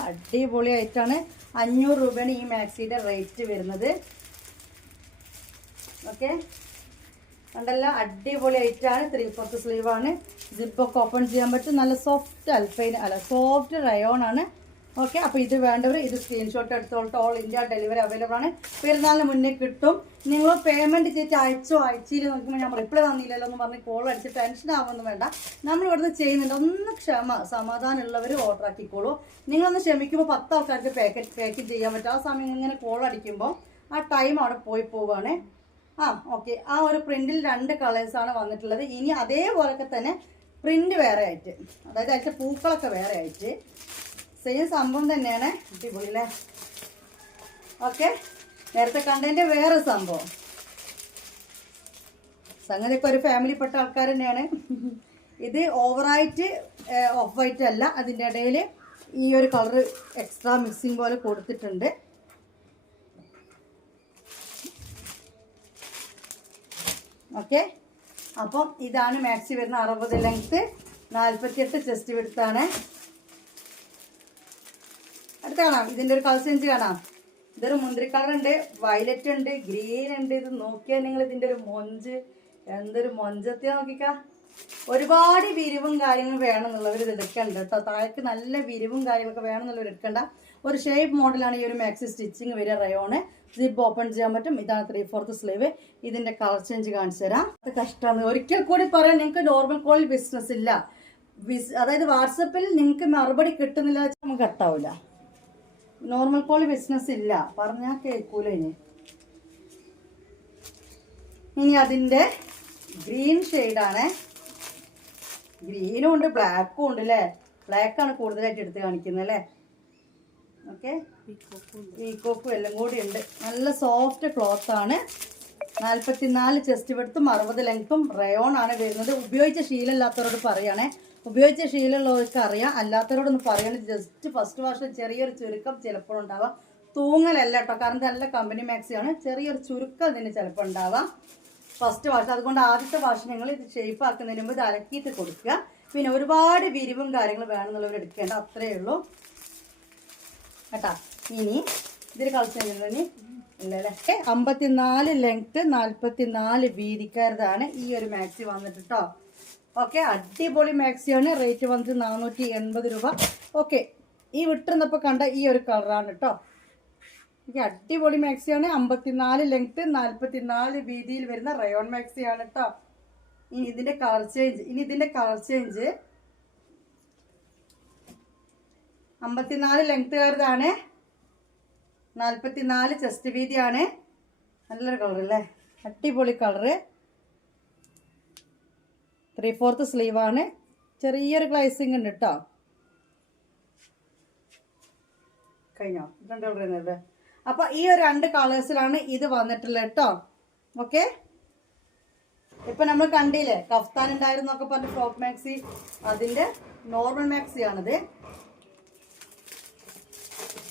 അടിപൊളി ആയിട്ടാണ്. 500 രൂപയാണ് ഈ മാക്സിയുടെ റേറ്റ് വരുന്നത്. ഓക്കെ, കണ്ടല്ല, അടിപൊളി ആയിട്ടാണ്. 3/4 സ്ലീവ് ആണ്. സിപ്പൊക്കെ ഓപ്പൺ ചെയ്യാൻ പറ്റും. നല്ല സോഫ്റ്റ് അൽഫൈൻ അല്ല, സോഫ്റ്റ് റയോൺ ആണ്. ഓക്കെ, അപ്പോൾ ഇത് വേണ്ടവർ ഇത് സ്ക്രീൻഷോട്ട് എടുത്തോളൂ. ഓൾ ഇന്ത്യ ഡെലിവറി അവൈലബിൾ ആണ്. പെരുന്നാളിന് മുന്നേ കിട്ടും. നിങ്ങൾ പേയ്മെന്റ് ചെയ്തിട്ട് ആഴ്ചയിൽ നോക്കുമ്പോൾ നമ്മൾ റിപ്ലൈ തന്നില്ലല്ലോ എന്ന് പറഞ്ഞ് കോൾ അടിച്ച് ടെൻഷൻ ആവുമെന്ന് വേണ്ട. നമ്മൾ ഇവിടുന്ന് ചെയ്യുന്നുണ്ട്. ഒന്ന് സമാധാനമുള്ളവർ ഓർഡർ ആക്കിക്കോളൂ. നിങ്ങളൊന്ന് ക്ഷമിക്കുമ്പോൾ 10 ആൾക്കാർക്ക് പാക്കറ്റ് ചെയ്യാൻ പറ്റും. ആ സമയം ഇങ്ങനെ കോൾ അടിക്കുമ്പോൾ ആ ടൈം അവിടെ പോവുകയാണ്. ഓക്കെ, ആ ഒരു പ്രിന്റിൽ 2 കളേഴ്സാണ് വന്നിട്ടുള്ളത്. ഇനി അതേപോലൊക്കെ തന്നെ പ്രിന്റ് വേറെ ആയിട്ട്, അതായത് അതിൻ്റെ പൂക്കളൊക്കെ വേറെ ആയിട്ട്, സെയിം സംഭവം തന്നെയാണ്. അടിപൊളി അല്ലേ? ഓക്കെ, നേരത്തെ കണ്ടതിൻ്റെ വേറെ സംഭവം. സംഗതിയൊക്കെ ഒരു ഫാമിലിപ്പെട്ട ആൾക്കാർ തന്നെയാണ്. ഇത് ഓവറായിട്ട് ഓഫ് വൈറ്റ് അല്ല, അതിൻ്റെ ഇടയിൽ ഈ ഒരു കളർ എക്സ്ട്രാ മിക്സിങ് പോലെ കൊടുത്തിട്ടുണ്ട്. ഓക്കെ, അപ്പം ഇതാണ് മാക്സി വരുന്ന 60 ലെങ്ത്ത്, 48 ചെസ്റ്റ് വിഡ്ത്താണ്. അടുത്ത കാണാം, ഇതിൻ്റെ ഒരു കളർ ചേഞ്ച് കാണാം. ഇതൊരു മുന്തിരി കളർ ഉണ്ട്, വയലറ്റ് ഉണ്ട്, ഗ്രീൻ ഉണ്ട്. ഇത് നോക്കിയാൽ നിങ്ങൾ ഇതിൻ്റെ ഒരു മൊഞ്ച്, എന്തൊരു മൊഞ്ചത്തിയാ നോക്കിക്ക. ഒരുപാട് വിരിവും കാര്യങ്ങളും വേണമെന്നുള്ളവർ ഇത് എടുക്കണ്ട കേട്ടോ. താഴേക്ക് നല്ല വിരിവും കാര്യങ്ങളൊക്കെ വേണമെന്നുള്ളവർ എടുക്കണ്ട. ഒരു ഷേപ്പ് മോഡലാണ് ഈ ഒരു മാക്സി സ്റ്റിച്ചിങ് വരിക. റയോണ് സിപ്പ് ഓപ്പൺ ചെയ്യാൻ പറ്റും. ഇതാണ് 3/4 സ്ലീവ്. ഇതിന്റെ കളർ ചേഞ്ച് കാണിച്ചു തരാം. അത് കഷ്ടമാണ്. ഒരിക്കൽ കൂടി പറയാൻ, നിങ്ങൾക്ക് നോർമൽ കോളിൽ ബിസിനസ് ഇല്ല, അതായത് വാട്സപ്പിൽ നിങ്ങൾക്ക് മറുപടി കിട്ടുന്നില്ല നമുക്ക് കട്ടാവില്ല. നോർമൽ കോൾ ബിസിനസ് ഇല്ല, പറഞ്ഞാൽ കേൾക്കൂല. ഇനി അതിന്റെ ഗ്രീൻ ഷെയ്ഡാണ്. ഗ്രീനും ഉണ്ട്, ബ്ലാക്കും ഉണ്ട് അല്ലേ? ബ്ലാക്കാണ് കൂടുതലായിട്ട് എടുത്ത് കാണിക്കുന്നത് അല്ലേ? ഓക്കെ, പീക്കോക്കും എല്ലാം കൂടി ഉണ്ട്. നല്ല സോഫ്റ്റ് ക്ലോത്ത് ആണ്. 44 ചെസ്റ്റ് വിഡ്ത്തും 60 ലെങ്ത്തും. റയോൺ ആണ് വരുന്നത്. ഉപയോഗിച്ച ശീലമില്ലാത്തവരോട് പറയുകയാണെ, ഉപയോഗിച്ച ശീലമുള്ളവർക്ക് അറിയാം, അല്ലാത്തവരോടൊന്ന് പറയുന്നത് ജസ്റ്റ് ഫസ്റ്റ് വാഷിൽ ചെറിയൊരു ചുരുക്കം ചിലപ്പോൾ ഉണ്ടാവാം. തൂങ്ങലല്ല കേട്ടോ, കാരണം നല്ല കമ്പനി മാക്സിയാണ്. ചെറിയൊരു ചുരുക്കം ഇതിന് ചിലപ്പോൾ ഉണ്ടാവാം ഫസ്റ്റ് വാഷ്. അതുകൊണ്ട് ആദ്യത്തെ വാഷ് നിങ്ങൾ ഇത് ഷേപ്പ് ആക്കുന്നതിന് മുമ്പ് ഇത് അലക്കിയിട്ട് കൊടുക്കുക. പിന്നെ ഒരുപാട് വിരിവും കാര്യങ്ങളും വേണമെന്നുള്ളവർ എടുക്കേണ്ട, അത്രയേ ഉള്ളൂ കേട്ടാ. ഇനി ഇതിൽ കളിച്ചിട്ടുണ്ടെങ്കിൽ ഇല്ലല്ലേ. 54 ലെങ്ത്ത് 44 വീതിക്കാരതാണ് ഈ ഒരു മാക്സി വന്നിട്ട് കേട്ടോ. ഓക്കെ, അടിപൊളി മാക്സിയാണ്. റേറ്റ് വന്നിട്ട് 480 രൂപ. ഓക്കെ, ഈ വിട്ടിരുന്നപ്പോൾ കണ്ട ഈ ഒരു കളറാണ് കേട്ടോ. അടിപൊളി മാക്സിയാണ്. 54 ലെങ്ത്ത് 44 വീതിയിൽ വരുന്ന റയോൺ മാക്സിയാണ് കേട്ടോ. ഇനി ഇതിന്റെ കളർ ചേഞ്ച് 54 ലെങ്ത്തുകാരതാണ്, 44 ചെസ്റ്റ് വീതിയാണ്. നല്ലൊരു കളർ അല്ലേ? അടിപൊളി കളറ്. 3/4 സ്ലീവാണ്. ചെറിയൊരു ഗ്ലൈസിങ് ഉണ്ട് കേട്ടോ. കഴിഞ്ഞോ? 2 കളർ തന്നെയല്ലേ? അപ്പൊ ഈ ഒരു 2 കളേഴ്സിലാണ് ഇത് വന്നിട്ടുള്ളത് കേട്ടോ. ഓക്കെ, ഇപ്പൊ നമ്മൾ കണ്ടില്ലേ കഫ്താൻ ഉണ്ടായിരുന്നൊക്കെ പറഞ്ഞ ഫ്രോക്ക് മാക്സി, അതിന്റെ നോർമൽ മാക്സി ആണിത്.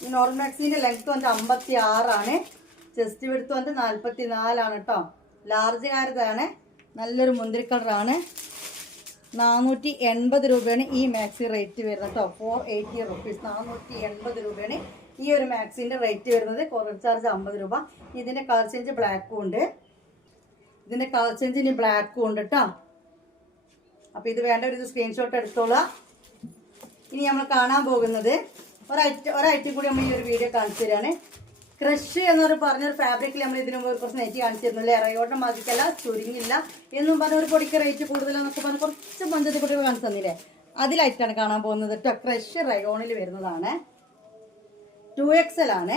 ഈ നോർമൽ മാക്സിന്റെ ലെങ്ത് വന്നിട്ട് 56 ആണ്. ചെസ്റ്റ് വിഡ്ത്ത് വന്നിട്ട് 44 ആണ് കേട്ടോ. ലാർജ് കാരതാണ്. നല്ലൊരു മുന്തിരി കളറാണ്. 480 രൂപയാണ് ഈ മാക്സി റേറ്റ് വരുന്നത് കേട്ടോ. 480 റുപ്പീസ്. 480 രൂപയാണ് ഈ ഒരു മാക്സിന്റെ റേറ്റ് വരുന്നത്. കൊറിയർ ചാർജ് 50 രൂപ. ഇതിന്റെ കളർ ചേഞ്ച് ബ്ലാക്കും ഉണ്ട്. ഇതിന്റെ കളർ ചേഞ്ച് ഇനി ബ്ലാക്കും ഉണ്ട് കേട്ടോ. അപ്പൊ ഇത് വേണ്ട ഒരു സ്ക്രീൻഷോട്ട് എടുത്തോളാം. ഇനി നമ്മൾ കാണാൻ പോകുന്നത് ഒരൈറ്റം കൂടി നമ്മൾ ഈ ഒരു വീഡിയോ കാണിച്ചു തരാണ്. ക്രഷ് എന്ന് പറഞ്ഞൊരു ഫാബ്രിക്കിൽ നമ്മൾ ഇതിനു മുമ്പ് കുറച്ച് നെറ്റ് കാണിച്ചു തരുന്നില്ലേ? റയോണിന്റെ മാതിരിക്കല്ല, ചുരുങ്ങില്ല എന്നും പറഞ്ഞ ഒരു പൊടിക്ക് റേറ്റ് കൂടുതലെന്നൊക്കെ പറഞ്ഞ് കുറച്ച് പഞ്ചതി പൊടികൾ കാണിച്ചു തന്നില്ലേ? അതിലായിട്ടാണ് കാണാൻ പോകുന്നത് കേട്ടോ. ക്രഷ് റയോണിൽ വരുന്നതാണ്. 2XL ആണ്.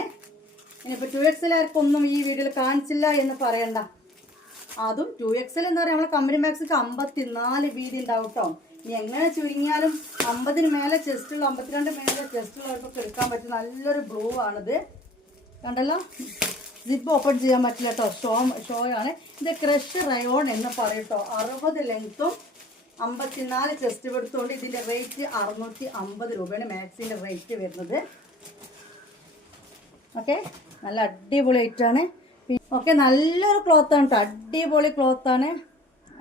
ഇനിയിപ്പോൾ 2XL ആർക്കൊന്നും ഈ വീഡിയോയിൽ കാണിച്ചില്ല എന്ന് പറയണ്ട. അതും 2XL എന്ന് പറയുമ്പോൾ നമ്മുടെ കമ്പനി മാക്സിക്ക് 54 വീതി ഉണ്ടാവും കേട്ടോ. ഇനി എങ്ങനെ ചുരുങ്ങിയാലും 50 മേലെ ചെസ്റ്റുള്ള 52 മേലെ ചെസ്റ്റുള്ളവർക്കൊക്കെ എടുക്കാൻ പറ്റും. നല്ലൊരു ബ്ലൂ ആണിത്, കണ്ടല്ലോ. സിപ്പ് ഓപ്പൺ ചെയ്യാൻ പറ്റില്ല കേട്ടോ. ഷോ ആണ് ഇത്. ക്രഷ് റയോൺ എന്ന് പറയും കേട്ടോ. 60 ലെങ്ത്തും 54 ചെസ്റ്റ് എടുത്തുകൊണ്ട് ഇതിന്റെ റേറ്റ് 650 രൂപയാണ് മാക്സിന്റെ റേറ്റ് വരുന്നത്. ഓക്കെ, നല്ല അടിപൊളി ഐറ്റാണ്. ഓക്കെ, നല്ലൊരു ക്ലോത്താണ് കേട്ടോ. അടിപൊളി ക്ലോത്താണ്,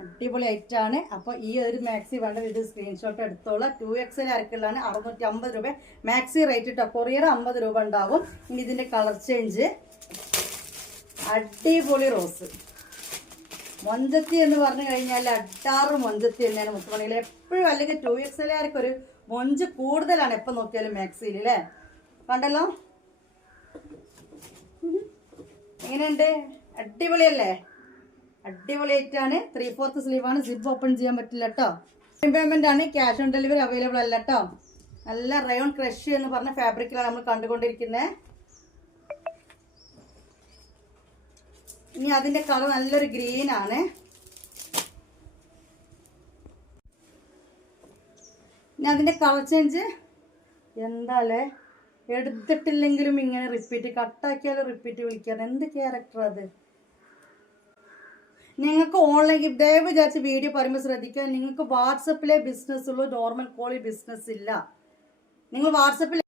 അടിപൊളി ഐറ്റാണ്. അപ്പോൾ ഈ ഒരു മാക്സി വേണ്ടത് ഇത് സ്ക്രീൻഷോട്ട് എടുത്തോളാം. 2XL ആർക്കുള്ളതാണ് 650 രൂപ മാക്സി റേറ്റ് കേട്ടോ. കൊറിയർ 50 രൂപ ഉണ്ടാവും. ഇനി ഇതിന്റെ കളർ ചേഞ്ച് അടിപൊളി റോസ് മൊഞ്ചത്തി എന്ന് പറഞ്ഞു കഴിഞ്ഞാൽ അട്ടാറ് മൊഞ്ചത്തി തന്നെയാണ് മുത്തുമണിയിൽ എപ്പോഴും. അല്ലെങ്കിൽ 2XL ആർക്കൊരു മൊഞ്ച് കൂടുതലാണ് എപ്പോൾ നോക്കിയാലും മാക്സിയിൽ അല്ലേ? കണ്ടല്ലോ എങ്ങനെയുണ്ട്? അടിപൊളിയല്ലേ? അടിപൊളി ഐറ്റാണ്. 3/4 സ്ലീവാണ്. സിപ്പ് ഓപ്പൺ ചെയ്യാൻ പറ്റില്ല കേട്ടോ. പേയ്മെന്റ് ആണ്. ക്യാഷ് ഓൺ ഡെലിവറി അവൈലബിൾ അല്ല കേട്ടോ. നല്ല റയോൺ ക്രഷ് എന്ന് പറഞ്ഞ ഫാബ്രിക്കിലാണ് നമ്മൾ കണ്ടുകൊണ്ടിരിക്കുന്നത്. ഇനി അതിന്റെ കളർ നല്ലൊരു ഗ്രീൻ ആണ്. ഇനി അതിന്റെ കളർ ചേഞ്ച് എന്താലേ എടുത്തിട്ടില്ലെങ്കിലും ഇങ്ങനെ റിപ്പീറ്റ്, കട്ടാക്കിയാലും റിപ്പീറ്റ് വിളിക്കാൻ, എന്ത് ക്യാരക്ടർ അത്? നിങ്ങൾക്ക് ഓൺലൈൻ ദയവ് വിചാരിച്ച് വീഡിയോ പറയുമ്പോൾ ശ്രദ്ധിക്കുക. നിങ്ങൾക്ക് വാട്സപ്പിലെ ബിസിനസ് ഉള്ളൂ, നോർമൽ കോളിൽ ബിസിനസ് ഇല്ല. നിങ്ങൾ വാട്സപ്പിൽ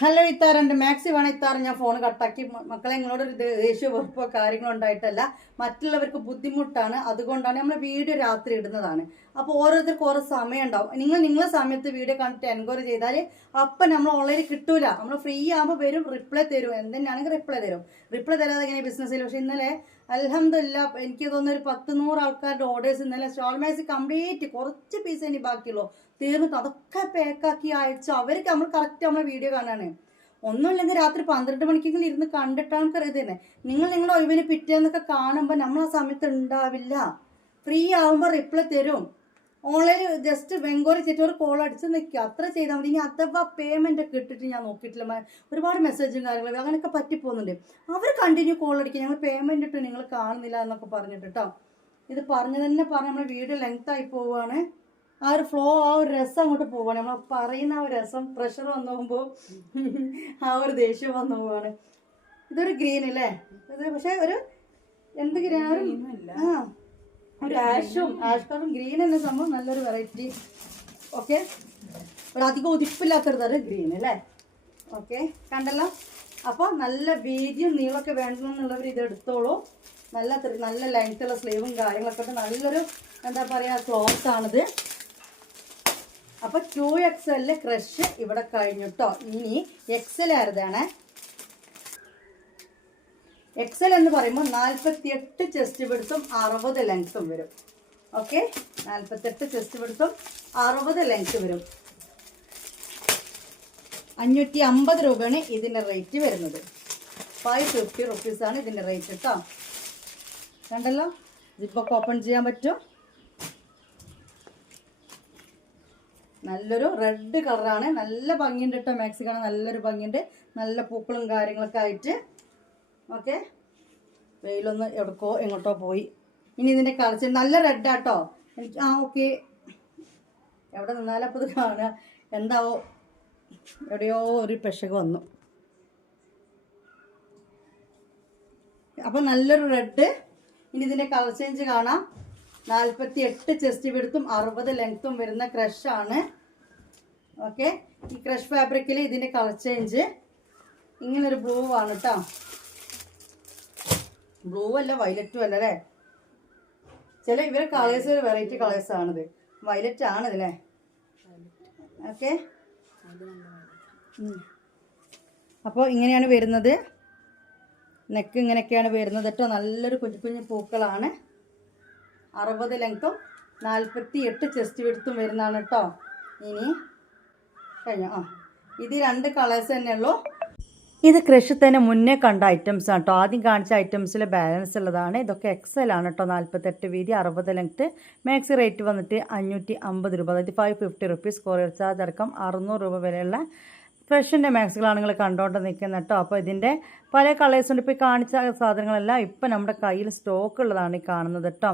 ഹലോ ഇത്താറുണ്ട്, മാക്സി വേണം ഇത്താറ്. ഞാൻ ഫോൺ കട്ടാക്കി. മക്കളെ, നിങ്ങളോടൊരു ദേഷ്യ വെറുപ്പോ കാര്യങ്ങളോ ഉണ്ടായിട്ടല്ല, മറ്റുള്ളവർക്ക് ബുദ്ധിമുട്ടാണ്, അതുകൊണ്ടാണ് നമ്മൾ വീഡിയോ രാത്രി ഇടുന്നതാണ്. അപ്പോൾ ഓരോരുത്തർക്ക് ഓരോ സമയം ഉണ്ടാവും. നിങ്ങളെ സമയത്ത് വീഡിയോ കണ്ടിട്ട് എൻക്വയറി ചെയ്താൽ അപ്പം നമ്മൾ ഓൺലൈനിൽ കിട്ടൂല. നമ്മൾ ഫ്രീ ആകുമ്പോൾ വരും, റിപ്ലൈ തരും, എന്തിനാണെങ്കിൽ റിപ്ലൈ തരും. റിപ്ലൈ തരാതെ എങ്ങനെ ബിസിനസ്സിൽ? പക്ഷെ ഇന്നലെ അൽഹംദുലില്ലാ എനിക്ക് തോന്നുന്നു ഒരു 100 ആൾക്കാരുടെ ഓർഡേഴ്സ് ഇന്നലെ ഷോൾ മാക്സി കംപ്ലീറ്റ്, കുറച്ച് പീസ് ഇനി ബാക്കിയുള്ളൂ, തീർന്നു. അതൊക്കെ പാക്കാക്കി അയച്ചു. അവർക്ക് നമ്മൾ കറക്റ്റ് നമ്മളെ വീഡിയോ കാണാണ്. ഒന്നുമില്ലെങ്കിൽ രാത്രി 12 മണിക്കെങ്കിലും ഇരുന്ന് കണ്ടിട്ടാണ് നമുക്ക് അറിയുന്നത്. നിങ്ങളുടെ ഒഴിവിന് പിറ്റേന്നൊക്കെ കാണുമ്പോൾ നമ്മൾ ആ സമയത്ത് ഉണ്ടാവില്ല. ഫ്രീ ആകുമ്പോൾ റിപ്ലൈ തരും. ഓൺലൈനിൽ ജസ്റ്റ് എൻക്വയറി ചെയ്തിട്ട് ഒരു കോൾ അടിച്ച് നിൽക്കുക, അത്ര ചെയ്താൽ മതി. ഇനി അഥവാ പേയ്മെൻ്റ് ഒക്കെ ഇട്ടിട്ട് ഞാൻ നോക്കിയിട്ടില്ല, ഒരുപാട് മെസ്സേജും കാര്യങ്ങളും അങ്ങനെയൊക്കെ പറ്റിപ്പോകുന്നുണ്ട്. അവർ കണ്ടിന്യൂ കോൾ അടിക്കുക, ഞങ്ങൾ പേയ്മെൻറ്റ് ഇട്ട് നിങ്ങൾ കാണുന്നില്ല എന്നൊക്കെ പറഞ്ഞിട്ട് കേട്ടോ. ഇത് പറഞ്ഞ് നമ്മൾ വീഡിയോ ലെങ്ത് ആയി പോവുകയാണ്. ആ ഒരു ഫ്ലോ, ആ ഒരു രസം അങ്ങോട്ട് പോവുകയാണ്. നമ്മൾ പറയുന്ന ആ ഒരു രസം, പ്രഷർ വന്നു പോകുമ്പോൾ ആ ഒരു ദേഷ്യം വന്നു പോവാണ്. ഇതൊരു ഗ്രീൻ അല്ലേ? ഇത് പക്ഷെ ഒരു എന്ത് ഗ്രീൻ? ആ, ഒരു ആഷ് കളറും ഗ്രീൻ എന്ന സംഭവം നല്ലൊരു വെറൈറ്റി. ഓക്കെ, ഒരു അധികം ഉതിപ്പില്ലാത്തൊരു തരം ഗ്രീൻ അല്ലേ? ഓക്കെ, കണ്ടല്ലോ. അപ്പോൾ നല്ല വീതിയും നീളമൊക്കെ വേണമെന്നുള്ളവർ ഇത് എടുത്തോളൂ. നല്ല ലെങ്ത്തുള്ള സ്ലീവും കാര്യങ്ങളൊക്കെ ഉണ്ട്. നല്ലൊരു എന്താ പറയുക ക്ലോത്ത് ആണിത്. അപ്പോൾ 2XL ക്രഷ് ഇവിടെ കഴിഞ്ഞിട്ടോ. ഇനി XL ആയിരുന്നാണ്. XL എന്ന് പറയുമ്പോൾ 48 ചെസ്റ്റ് വിഡ്ത്തും 60 ലെങ്ത്തും വരും. ഓക്കെ, 48 ചെസ്റ്റ് വിഡ്ത്തും 60 ലെങ്ത്ത് വരും. 550 രൂപയാണ് ഇതിൻ്റെ റേറ്റ് വരുന്നത്. 550 റുപ്പീസാണ് ഇതിൻ്റെ റേറ്റ് കേട്ടോ. കണ്ടല്ലോ, ജിപ്പൊക്കെ ഓപ്പൺ ചെയ്യാൻ പറ്റും. നല്ലൊരു റെഡ് കളറാണ്, നല്ല ഭംഗിയുണ്ട് കേട്ടോ. മാക്സി കാണാൻ നല്ലൊരു ഭംഗിയുണ്ട്, നല്ല പൂക്കളും കാര്യങ്ങളൊക്കെ ആയിട്ട്. ഓക്കെ, വെയിലൊന്ന് എവിടേക്കോ എങ്ങോട്ടോ പോയി. ഇനി ഇതിൻ്റെ കളർ നല്ല റെഡാട്ടോ എനിക്ക്. ഓക്കെ, എവിടെ നിന്നാലും അപ്പോൾ ഇത് കാണുക. എന്താവോ എവിടെയോ ഒരു പെശക് വന്നു. അപ്പോൾ നല്ലൊരു റെഡ്. ഇനി ഇതിൻ്റെ കളർ ചേഞ്ച് കാണാം. 48 ചെസ്റ്റ് വിഡ്ത്തും 60 ലെങ്ത്തും വരുന്ന ക്രഷാണ്. ഓക്കെ, ഈ ക്രഷ് ഫാബ്രിക്കിൽ ഇതിൻ്റെ കളർ ചേഞ്ച് ഇങ്ങനൊരു ബ്ലൂ ആണ് കേട്ടോ. ബ്ലൂ അല്ല, വയലറ്റും അല്ല അല്ലേ? ചില ഇവരെ കളേഴ്സ് ഒരു വെറൈറ്റി കളേഴ്സ് ആണിത്. വയലറ്റ് ആണിതല്ലേ? ഓക്കെ, അപ്പോൾ ഇങ്ങനെയാണ് വരുന്നത്. നെക്ക് ഇങ്ങനെയൊക്കെയാണ് വരുന്നത് കേട്ടോ. നല്ലൊരു കുഞ്ഞു കുഞ്ഞു പൂക്കളാണ്. 60 ലെങ്ത്തും 48 ചെസ്റ്റ് വിഡ്ത്തും വരുന്നതാണ് കേട്ടോ. ഇനി കഴിഞ്ഞോ? ഇത് 2 കളേഴ്സ് തന്നെ ഉള്ളൂ. ഇത് ക്രഷിൽ തന്നെ മുന്നേ കണ്ട ഐറ്റംസ് ആണ് കേട്ടോ. ആദ്യം കാണിച്ച ഐറ്റംസിൽ ബാലൻസ് ഉള്ളതാണ്. ഇതൊക്കെ XL ആണ് കേട്ടോ. 48 വീതി, 60 ലെങ്ത്ത്. മാക്സി റേറ്റ് വന്നിട്ട് 550 രൂപ, അതായത് 550 റുപ്പീസ്. കൊറിയർ ചാർജ് അടക്കം 600 രൂപ വരെയുള്ള ഫ്രഷിൻ്റെ മാക്സികളാണ് നിങ്ങൾ കണ്ടുകൊണ്ട് നിൽക്കുന്നത് കേട്ടോ. അപ്പോൾ ഇതിൻ്റെ പല കളേഴ്സ് ഉണ്ട്. ഇപ്പോൾ ഈ കാണിച്ച സാധനങ്ങളെല്ലാം ഇപ്പം നമ്മുടെ കയ്യിൽ സ്റ്റോക്ക് ഉള്ളതാണ് ഈ കാണുന്നത് കേട്ടോ.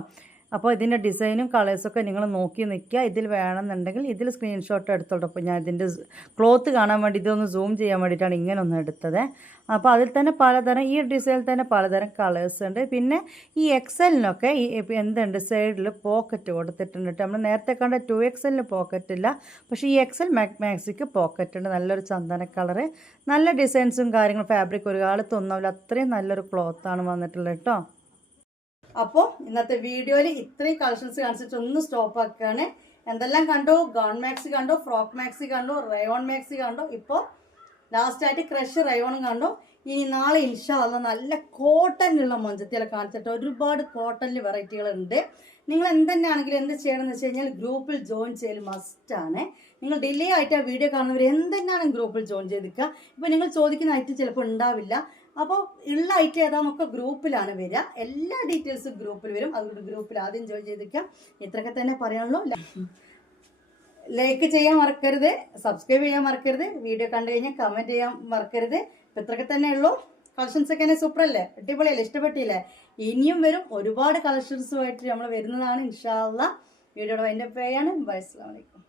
അപ്പോൾ ഇതിൻ്റെ ഡിസൈനും കളേഴ്സൊക്കെ നിങ്ങൾ നോക്കി നിൽക്കുക. ഇതിൽ വേണമെന്നുണ്ടെങ്കിൽ ഇതിൽ സ്ക്രീൻഷോട്ട് എടുത്തോളൂ. അപ്പോൾ ഞാൻ ഇതിൻ്റെ ക്ലോത്ത് കാണാൻ വേണ്ടി ഇതൊന്ന് സൂം ചെയ്യാൻ വേണ്ടിയിട്ടാണ് ഇങ്ങനെ ഒന്ന് എടുത്തത്. അപ്പോൾ അതിൽ തന്നെ പലതരം, ഈ ഡിസൈനിൽ തന്നെ പലതരം കളേഴ്സ് ഉണ്ട്. പിന്നെ ഈ XLനൊക്കെ ഈ എന്തുണ്ട്, സൈഡിൽ പോക്കറ്റ് കൊടുത്തിട്ടുണ്ട്. നമ്മൾ നേരത്തെ കണ്ട 2XLന് പോക്കറ്റ് ഇല്ല, പക്ഷേ ഈ XL മാക്സിക്ക് പോക്കറ്റ് ഉണ്ട്. നല്ലൊരു ചന്ദന കളറ്, നല്ല ഡിസൈൻസും കാര്യങ്ങളും, ഫാബ്രിക് ഒരു കാലത്ത് ഒന്നുമില്ല, അത്രയും നല്ലൊരു ക്ലോത്താണ് വന്നിട്ടുള്ളത് കേട്ടോ. അപ്പോൾ ഇന്നത്തെ വീഡിയോയിൽ ഇത്രയും കളക്ഷൻസ് കാണിച്ചിട്ട് ഒന്ന് സ്റ്റോപ്പ് ആക്കുകയാണ്. എന്തെല്ലാം കണ്ടു? ഗൗൺ മാക്സി കണ്ടു, ഫ്രോക്ക് മാക്സി കണ്ടു, റയോൺ മാക്സി കണ്ടു, ഇപ്പോൾ ലാസ്റ്റായിട്ട് ക്രഷ് റയോണും കണ്ടു. ഇനി നാളെ ഇൻഷാ അല്ലാഹ് നല്ല കോട്ടണിലുള്ള മൊഞ്ചത്തികളെ കാണിച്ചിട്ട് ഒരുപാട് കോട്ടണിൽ വെറൈറ്റികളുണ്ട്. നിങ്ങൾ എന്തെന്നാണെങ്കിലും എന്ത് ചെയ്യണമെന്ന് വെച്ച് കഴിഞ്ഞാൽ ഗ്രൂപ്പിൽ ജോയിൻ ചെയ്യൽ മസ്റ്റാണ്. നിങ്ങൾ ഡിലേ ആയിട്ട് ആ വീഡിയോ കാണുന്നവർ എന്തെന്നാണ് ഗ്രൂപ്പിൽ ജോയിൻ ചെയ്തിരിക്കുക. ഇപ്പോൾ നിങ്ങൾ ചോദിക്കുന്ന ഐറ്റം ചിലപ്പോൾ ഉണ്ടാവില്ല. അപ്പോൾ ഉള്ള ഐറ്റം ഏതാണെന്നൊക്കെ ഗ്രൂപ്പിലാണ് വരിക. എല്ലാ ഡീറ്റെയിൽസും ഗ്രൂപ്പിൽ വരും. അതുകൊണ്ട് ഗ്രൂപ്പിൽ ആദ്യം ജോയിൻ ചെയ്തിരിക്കുക. ഇത്രയൊക്കെ തന്നെ പറയാനുള്ളൂ. ലൈക്ക് ചെയ്യാൻ മറക്കരുത്, സബ്സ്ക്രൈബ് ചെയ്യാൻ മറക്കരുത്, വീഡിയോ കണ്ടു കഴിഞ്ഞാൽ കമൻറ്റ് ചെയ്യാൻ മറക്കരുത്. ഇപ്പം ഇത്രയൊക്കെ തന്നെ ഉള്ളൂ. കളക്ഷൻസ് ഒക്കെ സൂപ്പർ അല്ലേ? അടിപൊളിയല്ലേ? ഇഷ്ടപ്പെട്ടില്ലേ? ഇനിയും വരും ഒരുപാട് കളക്ഷൻസുമായിട്ട് നമ്മൾ വരുന്നതാണ് ഇൻഷാ അല്ലാഹ്. വീഡിയോയുടെ വൈൻഡപ്പ് ചെയ്യാണ്. ബൈ, അസ്സലാമു അലൈക്കും.